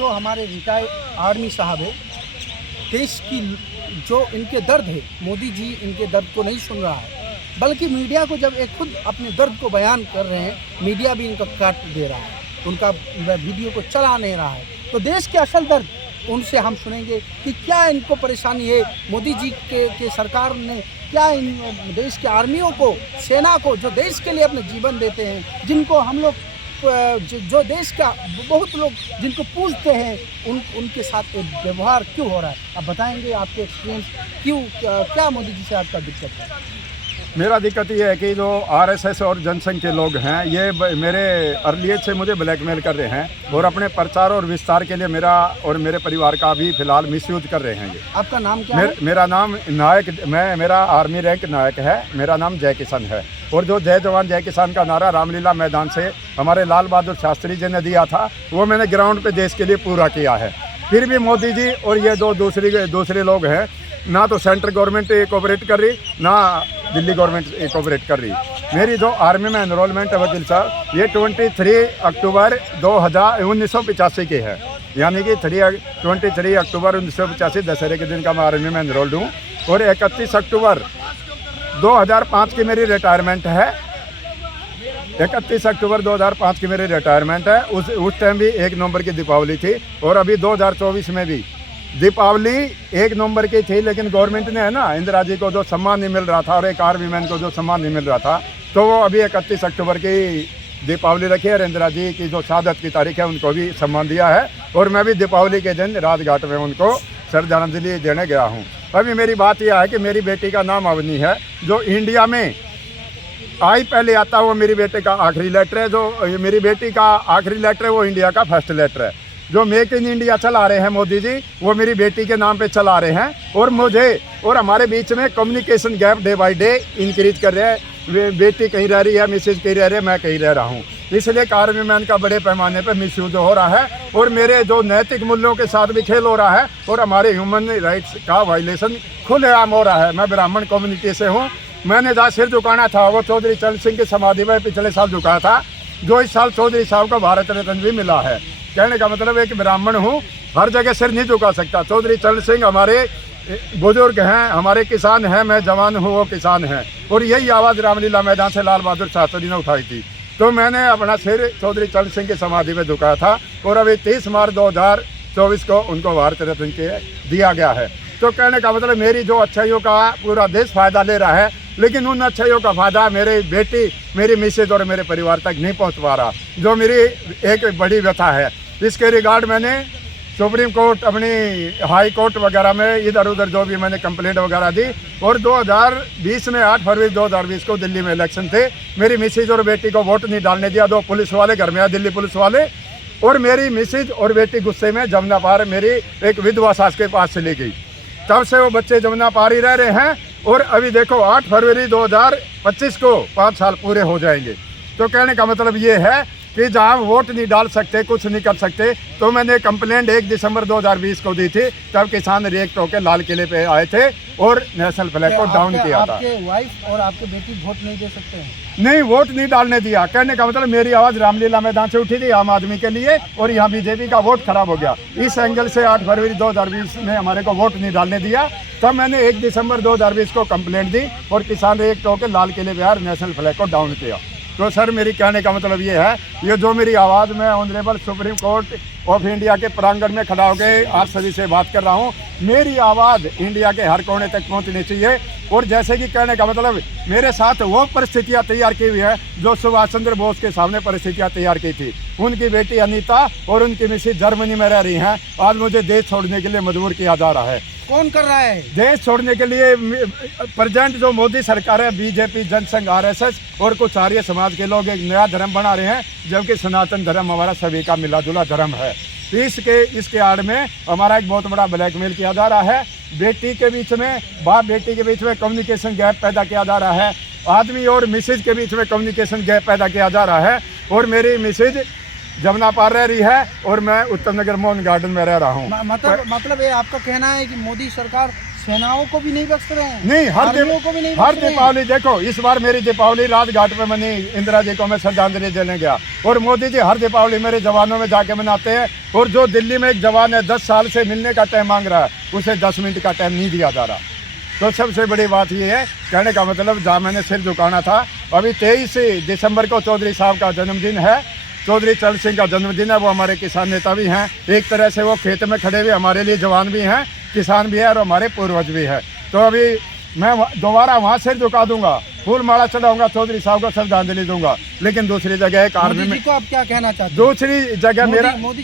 जो हमारे retired army साहब है, देश की जो इनके दर्द है, मोदी जी इनके दर्द को नहीं सुन रहा है, बल्कि मीडिया को जब एक खुद अपने दर्द को बयान कर रहे हैं, मीडिया भी इनका काट दे रहा है, उनका वीडियो को चला नहीं रहा है। तो देश के असल दर्द उनसे हम सुनेंगे कि क्या इनको परेशानी है, मोदी जी के सरकार ने क्या इन देश के आर्मियों को, सेना को, जो देश के लिए अपने जीवन देते हैं, जिनको हम लोग जो देश का बहुत लोग जिनको पूछते हैं, उनके साथ एक व्यवहार क्यों हो रहा है? आप बताएंगे आपके एक्सपीरियंस, क्यों क्या मोदी जी से आपका दिक्कत है? मेरा दिक्कत ये है कि जो आरएसएस और जनसंघ के लोग हैं, ये मेरे अर्लियत से मुझे ब्लैकमेल कर रहे हैं और अपने प्रचार और विस्तार के लिए मेरा और मेरे परिवार का भी फिलहाल मिसयूज कर रहे हैं। ये आपका नाम क्या है? मेरा नाम नायक, मेरा आर्मी रैंक नायक है। मेरा नाम जय किसान है। और जो जय जवान जय किसान का नारा रामलीला मैदान से हमारे लाल बहादुर शास्त्री जी ने दिया था, वो मैंने ग्राउंड पे देश के लिए पूरा किया है। फिर भी मोदी जी और ये दो दूसरे लोग हैं, ना तो सेंट्रल गवर्नमेंट कोऑपरेट कर रही, ना दिल्ली गवर्नमेंट कोऑपरेट कर रही। मेरी जो आर्मी में एनरोलमेंट है वकील साहब, ये 23 अक्टूबर 1985 की है, यानी कि 23 अक्टूबर 1985 दशहरे के दिन का मैं आर्मी में एनरोल्ड हूँ। और 31 अक्टूबर 2005 की मेरी रिटायरमेंट है। 31 अक्टूबर 2005 की मेरी रिटायरमेंट है। उस टाइम भी 1 नवंबर की दीपावली थी और अभी 2024 में भी दीपावली 1 नवंबर की थी, लेकिन गवर्नमेंट ने, है ना, इंदिरा जी को जो सम्मान नहीं मिल रहा था और एक आर्मी मैन को जो सम्मान नहीं मिल रहा था, तो वो अभी 31 अक्टूबर की दीपावली रखी है और इंदिरा जी की जो शहादत की तारीख है उनको भी सम्मान दिया है। और मैं भी दीपावली के दिन राजघाट में उनको श्रद्धांजलि देने गया हूँ। अभी मेरी बात यह है कि मेरी बेटी का नाम अवनी है। जो इंडिया में आई पहले आता वो मेरी बेटे का आखिरी लेटर है, जो मेरी बेटी का आखिरी लेटर है वो इंडिया का फर्स्ट लेटर है। जो मेक इन इंडिया चला रहे हैं मोदी जी, वो मेरी बेटी के नाम पे चला रहे हैं। और मुझे और हमारे बीच में communication gap day by day increase कर रहे हैं। बेटी कहीं रह रही है, मिसेज कहीं रह रही है, मैं कहीं रह रहा हूँ। इसलिए आर्मी मैन का बड़े पैमाने पर मिसयूज हो रहा है और मेरे जो नैतिक मूल्यों के साथ भी खेल हो रहा है और हमारे ह्यूमन राइट्स का वायलेशन खुलेआम हो रहा है। मैं ब्राह्मण कम्युनिटी से हूँ। मैंने जहाँ सिर झुकाना था वो चौधरी चरण सिंह की समाधि में पिछले साल झुकाया था, जो इस साल चौधरी साहब को भारत रत्न भी मिला है। कहने का मतलब है कि ब्राह्मण हूँ, हर जगह सिर नहीं झुका सकता। चौधरी चरण सिंह हमारे बुजुर्ग हैं, हमारे किसान हैं, मैं जवान हूँ, वो किसान हैं। और यही आवाज़ रामलीला मैदान से लाल बहादुर शास्त्री ने उठाई थी। तो मैंने अपना सिर चौधरी चरण सिंह की समाधि में झुकाया था और अभी 30 मार्च 2024 को उनको भारत रत्न के दिया गया है। तो कहने का मतलब मेरी जो अच्छाइयों का पूरा देश फायदा ले रहा है, लेकिन उन अच्छाइयों का फायदा मेरी बेटी, मेरी मिसेज और मेरे परिवार तक नहीं पहुंच पा रहा, जो मेरी एक बड़ी व्यथा है। इसके रिगार्ड मैंने सुप्रीम कोर्ट, अपनी हाई कोर्ट वगैरह में इधर उधर जो भी मैंने कंप्लेंट वगैरह दी। और 2020 में 8 फरवरी 2020 को दिल्ली में इलेक्शन थे, मेरी मिसेज और बेटी को वोट नहीं डालने दिया। 2 पुलिस वाले घर में आए, दिल्ली पुलिस वाले, और मेरी मिसेज और बेटी गुस्से में जमुना पार मेरी एक विधवा सास के पास चली गई। तब से वो बच्चे जमुना पार ही रह रहे हैं। और अभी देखो 8 फरवरी 2025 को 5 साल पूरे हो जाएंगे। तो कहने का मतलब ये है कि जहाँ वोट नहीं डाल सकते, कुछ नहीं कर सकते। तो मैंने कंप्लेंट 1 दिसंबर 2020 को दी थी, तब किसान रिएक्ट होकर लाल किले पे आए थे और नेशनल फ्लैग को डाउन किया था। आपके वाइफ और आपके बेटी वोट नहीं दे सकते हैं? नहीं, वोट नहीं डालने दिया। कहने का मतलब मेरी आवाज़ रामलीला मैदान से उठी थी आम आदमी के लिए, और यहाँ बीजेपी का वोट खराब हो गया। इस एंगल से 8 फरवरी 2020 में हमारे को वोट नहीं डालने दिया। तब मैंने 1 दिसंबर 2020 को कंप्लेंट दी और किसान रिएक्ट होकर लाल किले पे आकर नेशनल फ्लैग को डाउन किया। तो सर मेरी कहने का मतलब ये है, ये जो मेरी आवाज़ मैं honourable supreme court of India के प्रांगण में खड़ा होकर आप सभी से बात कर रहा हूँ, मेरी आवाज़ इंडिया के हर कोने तक पहुँचनी चाहिए। और जैसे कि कहने का मतलब मेरे साथ वो परिस्थितियाँ तैयार की हुई है जो सुभाष चंद्र बोस के सामने परिस्थितियाँ तैयार की थी। उनकी बेटी अनीता और उनकी मिसेज जर्मनी में रह रही हैं। आज मुझे देश छोड़ने के लिए मजबूर किया जा रहा है। कौन कर रहा है देश छोड़ने के लिए? प्रेजेंट जो मोदी सरकार है, बीजेपी, जनसंघ, आरएसएस और कुछ आर्य समाज के लोग एक नया धर्म बना रहे हैं, जबकि सनातन धर्म हमारा सभी का मिला जुला धर्म है। इसके आड़ में हमारा एक बहुत बड़ा ब्लैकमेल किया जा रहा है। बेटी के बीच में, बाप बेटी के बीच में कम्युनिकेशन गैप पैदा किया जा रहा है। आदमी और मिसेज के बीच में कम्युनिकेशन गैप पैदा किया जा रहा है। और मेरी मिसेज जमुना पार रह रही है और मैं उत्तम नगर मोहन गार्डन में रह रहा हूँ। मतलब ये आपका कहना है कि मोदी सरकार सेनाओं को भी नहीं बख्श रहे हैं, नहीं, आर्मियों को भी नहीं हर बख्श रहे हैं। दीपावली देखो, इस बार मेरी दीपावली राजघाट पे मनी, इंदिरा जी को मैं श्रद्धांजलि देने गया, और मोदी जी हर दीपावली मेरे जवानों में जाके मनाते हैं। और जो दिल्ली में एक जवान है 10 साल से मिलने का टाइम मांग रहा है, उसे 10 मिनट का टाइम नहीं दिया जा रहा। तो सबसे बड़ी बात ये है, कहने का मतलब जहाँ मैंने सिर झुकाना था, अभी 23 दिसंबर को चौधरी साहब का जन्मदिन है, चौधरी चरण सिंह का जन्मदिन है। वो हमारे किसान नेता भी हैं, एक तरह से वो खेत में खड़े हुए हमारे लिए जवान भी हैं, किसान भी है, और हमारे पूर्वज भी है। तो अभी मैं दोबारा वहाँ सिर झुका दूंगा, फूल माला चढ़ाऊंगा, चौधरी साहब को श्रद्धांजलि दूंगा। लेकिन दूसरी जगह एक आर्मी में, को आप क्या कहना चाहते हैं? दूसरी जगह मेरा मोदी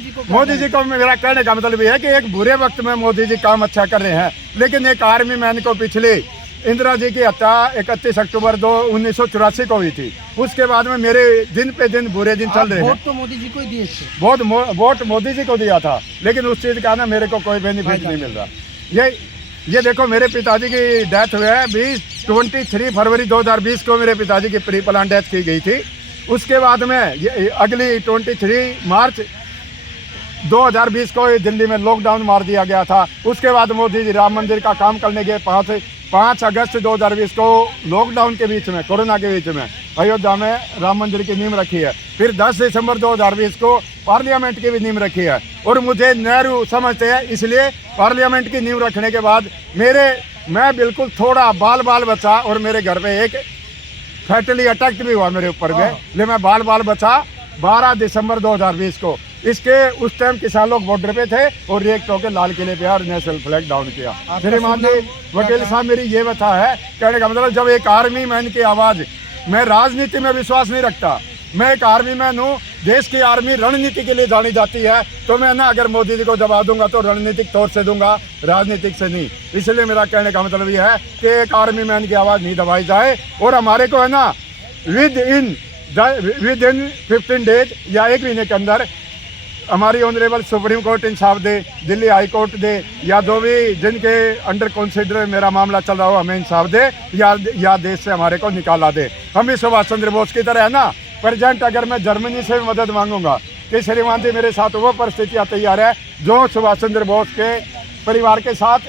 जी को मेरा कहने का मतलब ये है कि एक बुरे वक्त में मोदी जी काम अच्छा कर रहे हैं, लेकिन एक आर्मी मैन को पिछले इंदिरा जी की हत्या 31 अक्टूबर 1984 को हुई थी, उसके बाद में मेरे दिन पे दिन बुरे दिन चल रहे हैं। वोट तो मोदी जी को ही दिए थे, वोट मोदी जी को दिया था, लेकिन उस चीज़ का ना मेरे को कोई बेनिफिट नहीं मिल रहा। ये देखो, मेरे पिताजी की डेथ हुई है 23 फरवरी 2020 को मेरे पिताजी की प्री प्लान डेथ की गई थी। उसके बाद में अगली 23 मार्च 2020 को दिल्ली में लॉकडाउन मार दिया गया था। उसके बाद मोदी जी राम मंदिर का काम करने के 5 अगस्त 2020 को लॉकडाउन के बीच में, कोरोना के बीच में अयोध्या में राम मंदिर की नींव रखी है। फिर 10 दिसंबर 2020 को पार्लियामेंट की भी नींव रखी है, और मुझे नेहरू समझते हैं, इसलिए पार्लियामेंट की नींव रखने के बाद मैं बिल्कुल थोड़ा बाल बचा, और मेरे घर पे एक फैटली अटैक भी हुआ मेरे ऊपर में, लेकिन मैं बाल बचा 12 दिसंबर 2020 को। इसके उस टाइम किसान लोग बॉर्डर पे थे, और रिएक्ट होकर लाल किले पे और नेशनल फ्लैग डाउन किया। श्रीमान जी वकील साहब, मेरी ये बता है, कहने का मतलब जब एक आर्मी मैन की आवाज़, मैं राजनीति में विश्वास नहीं रखता, मैं एक आर्मी मैन हूँ, देश की आर्मी रणनीति के लिए जानी जाती है, तो मैं ना अगर मोदी जी को जवाब दूंगा तो रणनीतिक तौर से दूंगा, राजनीतिक से नहीं। इसलिए मेरा कहने का मतलब यह है कि एक आर्मी मैन की आवाज़ नहीं दबाई जाए, और हमारे को है ना विद इन 15 डेज या 1 महीने के अंदर हमारी ऑनरेबल सुप्रीम कोर्ट इंसाफ दे, दिल्ली हाई कोर्ट दे, या जो भी जिनके अंडर कंसिडर मेरा मामला चल रहा हो, हमें इंसाफ दे, या देश से हमारे को निकाला दे। हम भी सुभाष चंद्र बोस की तरह है ना, प्रेजेंट अगर मैं जर्मनी से भी मदद मांगूंगा कि श्रीमान जी मेरे साथ वो परिस्थितियाँ तैयार है जो सुभाष चंद्र बोस के परिवार के साथ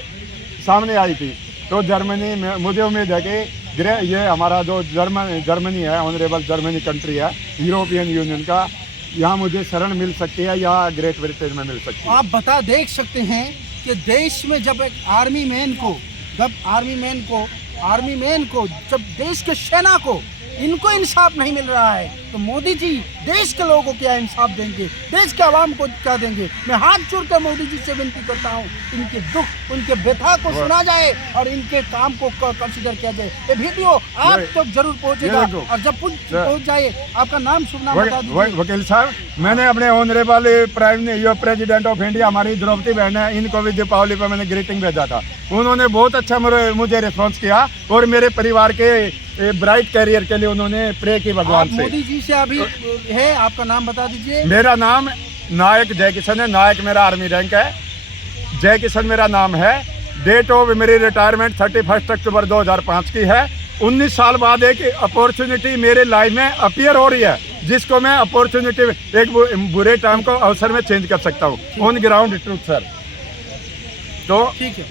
सामने आई थी। तो जर्मनी में मुझे उम्मीद है कि ये हमारा जो जर्मनी है, ऑनरेबल जर्मनी कंट्री है यूरोपियन यूनियन का, यहाँ मुझे शरण मिल सकती है, या ग्रेट ब्रिटेन में मिल सकती है। आप देख सकते हैं कि देश में जब एक आर्मी मैन को जब देश के सेना को इनको इंसाफ नहीं मिल रहा है, तो मोदी जी देश के लोगों को क्या इंसाफ देंगे, देश के आवाम को क्या देंगे? मैं हाथ जोड़ कर मोदी जी से विनती करता हूँ, इनके दुख, उनके व्यथा को सुना जाए, और इनके काम को कंसीडर किया जाए। ये वीडियो आप तक जरूर पहुँचेगा, और जब पहुँच जाए, आपका नाम शुभ नाम बता दीजिए। वकील साहब, मैंने अपने ऑनरेबल प्रेसिडेंट ऑफ इंडिया, हमारी द्रौपदी बहन है, इनको भी दीपावली पर मैंने ग्रीटिंग भेजा था। उन्होंने बहुत अच्छा मुझे रिस्पॉन्स किया, और मेरे परिवार के ब्राइट कैरियर के लिए उन्होंने प्रे की भगवान से। मोदी जी से अभी है, आपका नाम बता दीजिए। मेरा नाम नायक जय किशन है, नायक मेरा आर्मी रैंक है, जय किशन मेरा नाम है। डेट ऑफ मेरी रिटायरमेंट 31 अक्टूबर 2005 की है। 19 साल बाद एक अपॉर्चुनिटी मेरे लाइफ में अपीयर हो रही है, जिसको मैं अपॉर्चुनिटी एक बुरे टाइम को अवसर में चेंज कर सकता हूँ। On ground truth sir. तो ठीक है।